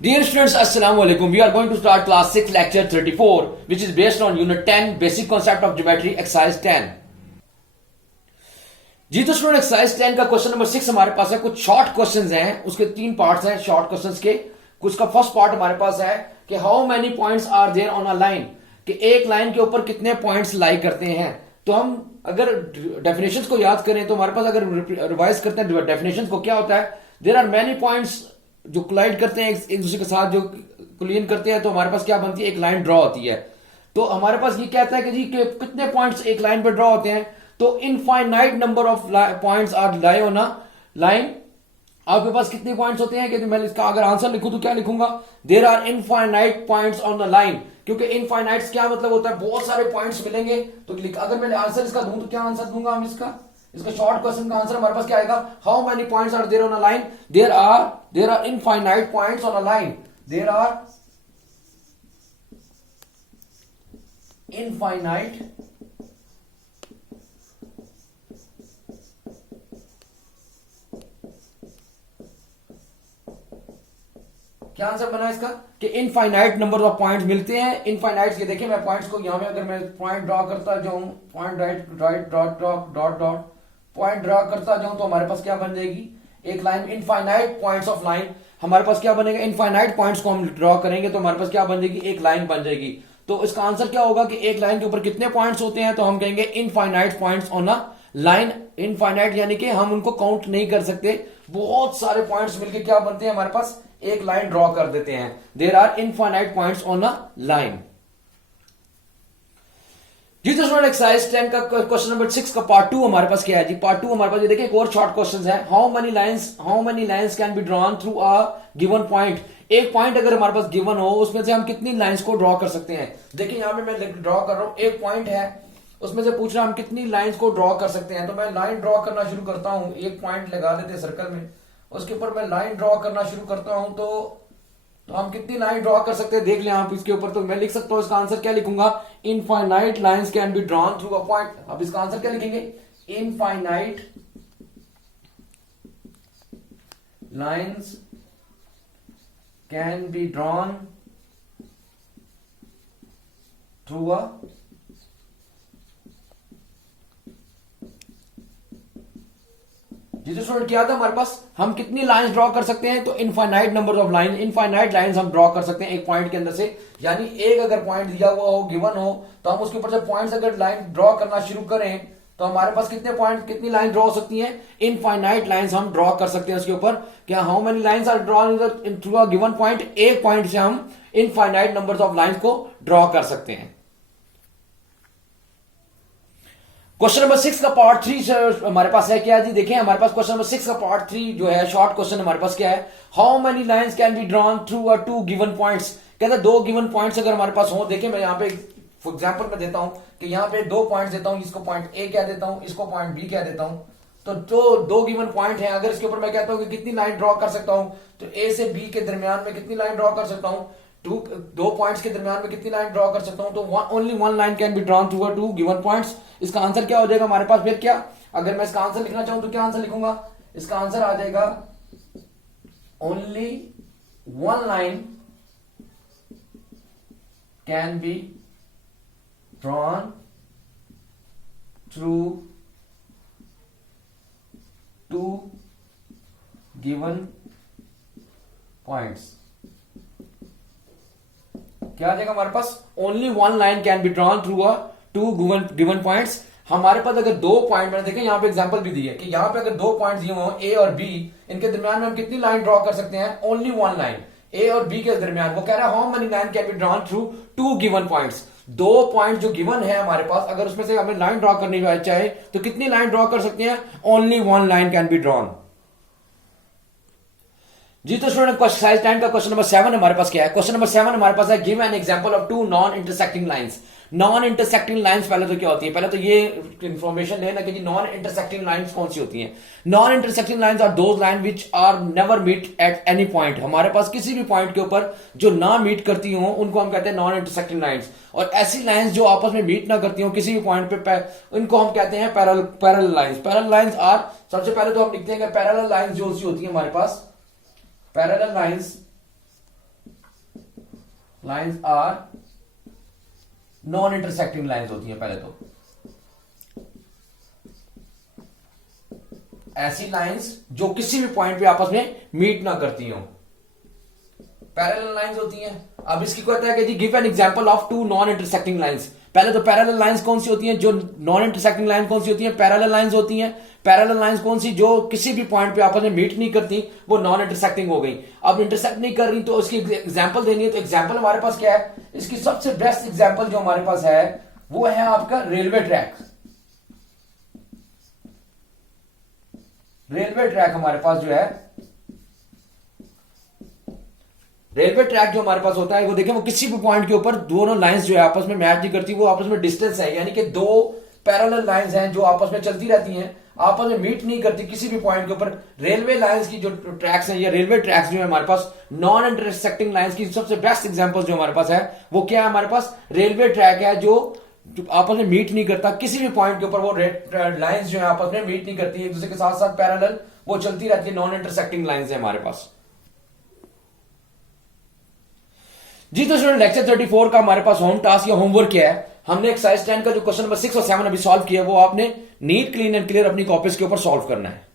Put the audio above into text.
Dear students, Assalamu alaikum. We are going to start class 6 lecture 34 which is based on unit 10 basic concept of geometry exercise 10. जी तो student exercise 10 का question number 6 हमारे पास है। कुछ short questions हैं, उसके 3 parts हैं short questions के। कुछ का फर्स्ट पार्ट हमारे पास है कि how many points are there on a line, कि एक लाइन के ऊपर कितने पॉइंट्स लाई करते हैं। तो हम अगर डेफिनेशंस को याद करें तो हमारे पास अगर रिवाइज करते हैं डेफिनेशंस को, क्या होता है, देयर आर मेनी पॉइंट्स जो कोलाइड करते हैं एक दूसरे के साथ, जो कोलिजन करते हैं, तो हमारे पास क्या बनती है, एक लाइन ड्रॉ होती है। तो हमारे पास ये कहता है कि जी कि कितने पॉइंट्स एक लाइन पे ड्रॉ होते हैं। तो infinite number of points are lie on a line. आपके पास कितने पॉइंट्स होते हैं कि मैं इसका अगर आंसर लिखूं तो क्या लिखूंगा, there are infinite points on the line. क्योंकि इनफाइनाइट क्या मतलब होता है, बहुत सारे पॉइंट्स मिलेंगे। तो अगर मैं आंसर इसका दूं तो क्या आंसर दूंगा हम इसका शॉर्ट क्वेश्चन का आंसर हमारे पास क्या आएगा, how many points are there on a line, there are infinite points on a line, there are infinite क्या आंसर बना इसका कि इनफाइनाइट नंबर ऑफ पॉइंट्स मिलते हैं। इनफाइनाइट के देखिए मैं पॉइंट्स को यहां में अगर मैं पॉइंट ड्रॉ करता जाऊं, point right dot dot dot point draw करता जाऊं, तो हमारे पास क्या बन जाएगी, एक line. Infinite points of line हमारे पास क्या बनेगा, इनफाइनाइट पॉइंट्स को हम ड्रॉ करेंगे तो हमारे पास क्या बन जाएगी, एक लाइन बन जाएगी। तो इसका आंसर क्या होगा कि एक लाइन के ऊपर कितने पॉइंट्स होते हैं, तो हम कहेंगे infinite points on a line. Infinite यानी कि हम उनको काउंट नहीं कर सकते, बहुत सारे पॉइंट्स मिलकर क्या बनते हैं, हमारे पास एक लाइन ड्रॉ कर देते हैं। There are infinite points on a line. जी तो स्टूडेंट एक्सरसाइज 10 का क्वेश्चन नंबर 6 का पार्ट 2 हमारे पास क्या है जी। पार्ट 2 हमारे पास ये देखिए एक और शॉर्ट क्वेश्चन है, how many lines can be drawn through a given point. एक पॉइंट अगर हमारे पास गिवन हो, उसमें से हम कितनी लाइंस को ड्रॉ कर सकते हैं। देखिए यहां पे मैं ड्रॉ कर रहा हूं, एक पॉइंट है, उसमें से पूछ रहा हम कितनी लाइंस को ड्रॉ कर सकते हैं। तो मैं लाइन ड्रॉ करना शुरू करता हूं, एक पॉइंट लगा लेते हैं सर्कल में, उसके ऊपर मैं लाइन ड्रॉ करना शुरू करता हूं। तो हम कितनी लाइन ड्रॉ कर सकते हैं देख लें आप इसके ऊपर। तो मैं लिख सकता हूं, इसका आंसर क्या लिखूंगा, infinite lines can be drawn through a point. अब इसका आंसर क्या लिखेंगे, infinite lines can be drawn through अ जिसे स्टूडेंट किया था हमारे पास, हम कितनी लाइंस ड्रॉ कर सकते हैं, तो infinite number of line, infinite lines हम ड्रॉ कर सकते हैं एक पॉइंट के अंदर से। यानी एक अगर पॉइंट दिया हुआ हो, गिवन हो, तो हम उसके ऊपर से पॉइंट्स अगर लाइन ड्रॉ करना शुरू करें तो हमारे पास कितने पॉइंट, कितनी लाइन ड्रॉ हो सकती है, इनफाइनाइट लाइंस हम ड्रॉ कर सकते हैं उसके ऊपर। क्या how many lines are drawn through a given point, एक पॉइंट से हम इनफाइनाइट नंबर ऑफ लाइंस को ड्रॉ कर सकते हैं। क्वेश्चन नंबर 6 का पार्ट 3 हमारे पास है क्या जी, देखें हमारे पास क्वेश्चन नंबर 6 का पार्ट 3 जो है शॉर्ट क्वेश्चन हमारे पास क्या है, how many lines can be drawn through a two given points. कहता है 2 गिवन पॉइंट्स अगर हमारे पास हो, देखिए मैं यहाँ पे फॉर एग्जांपल मैं देता हूं कि यहाँ पे 2 पॉइंट्स देता हूं, इसको पॉइंट ए कह देता हूं, इसको पॉइंट बी कह देता हूं। तो जो 2 गिवन पॉइंट है, अगर इसके ऊपर मैं कहता हूं कि कितनी लाइन ड्रॉ कर सकता हूं, तो ए से बी के दरमियान में कितनी लाइन ड्रॉ कर सकता हूं, 2 पॉइंट्स के दरमियान में कितनी लाइन ड्रॉ कर सकता हूं, तो only 1 line can be drawn through a 2 given points. इसका आंसर क्या हो जाएगा हमारे पास, फिर क्या अगर मैं इसका आंसर लिखना चाहूं तो क्या आंसर लिखूंगा, इसका आंसर आ जाएगा only 1 line can be drawn through 2 given points. क्या आ जाएगा हमारे पास, only 1 line can be drawn through a 2 given points. हमारे पास अगर 2 पॉइंट, मैंने देखा यहाँ पे एग्जांपल भी दी है कि यहाँ पे अगर 2 पॉइंट दिए हो ए और बी, इनके दरमियान में हम कितनी लाइन ड्रॉ कर सकते हैं, ओनली 1 लाइन ए और बी के दरमियान। वो कह रहा है how many line can be drawn through 2 given points. 2 point जो गिवन है हमारे पास, अगर उसमें से हमें लाइन ड्रॉ करनी चाहे तो कितनी लाइन ड्रॉ कर सकते हैं, only 1 line can be drawn. जी तो स्टूडेंट एक्सरसाइज 10 का क्वेश्चन नंबर 7 हमारे पास क्या है। क्वेश्चन नंबर 7 हमारे पास है, give an example of 2 non intersecting lines. Non intersecting lines पहले तो क्या होती है, पहले तो ये इंफॉर्मेशन लेना कि नॉन इंटरसेक्टिंग लाइंस कौन सी होती हैं। Non intersecting lines are those line which are never meet at any point. हमारे पास किसी भी पॉइंट के ऊपर जो ना मीट करती हो उनको हम कहते हैं नॉन इंटरसेक्टिंग लाइंस। और ऐसी लाइंस जो आपस में मीट ना करती हो किसी भी पॉइंट पे, उनको हम कहते हैं parallel lines. Parallel lines are, सबसे पहले तो हम लिखते हैं कि पैरेलल लाइंस जो होती है हमारे पास, parallel lines lines are non intersecting lines होती हैं। पहले तो ऐसी लाइंस जो किसी भी पॉइंट पे आपस में मीट ना करती हो, पैरेलल लाइंस होती हैं। अब इसकी कहता है कि जी give an example of two non intersecting lines. पहले तो पैरेलल लाइंस कौन सी होती हैं? जो नॉन इंटरसेक्टिंग लाइन कौन सी होती है? पैरेलल लाइंस होती हैं। पैरेलल लाइंस कौन सी? जो किसी भी पॉइंट पे आपस में मीट नहीं करती, वो नॉन इंटरसेक्टिंग हो गई। अब इंटरसेक्ट नहीं कर रही तो उसकी एग्जांपल देनी है। तो एग्जांपल हमारे पास क्या है? इसकी सबसे बेस्ट एग्जांपल जो हमारे पास है वो है आपका रेलवे ट्रैक। रेलवे ट्रैक हमारे पास जो है, रेलवे ट्रैक जो हमारे पास होता है वो देखें, वो किसी भी पॉइंट के ऊपर दोनों लाइंस जो है आपस में मैच नहीं करती, वो आपस में डिस्टेंस है, यानी कि दो पैरेलल लाइंस हैं जो आपस में चलती रहती हैं, आपस में मीट नहीं करती किसी भी पॉइंट के ऊपर। रेलवे लाइंस की जो ट्रैक्स हैं, या रेलवे ट्रैक्स जो है हमारे पास नॉन इंटरसेक्टिंग लाइंस की सबसे बेस्ट एग्जांपल जो हमारे पास है वो क्या है? हमारे पास रेलवे ट्रैक है जो आपस में मीट नहीं करता किसी भी पॉइंट के ऊपर। वो लाइंस जो है आपस में मीट नहीं करती, एक दूसरे के साथ साथ पैरेलल वो चलती रहती है, नॉन इंटरसेक्टिंग लाइंस है हमारे पास। जी तो स्टूडेंट लेक्चर 34 का हमारे पास होम टास्क या होमवर्क क्या है? हमने एक्सरसाइज 10 का जो क्वेश्चन नंबर 6 और 7 अभी सॉल्व किया, वो आपने नीट, क्लीन एंड क्लियर अपनी कॉपीज के ऊपर सॉल्व करना है।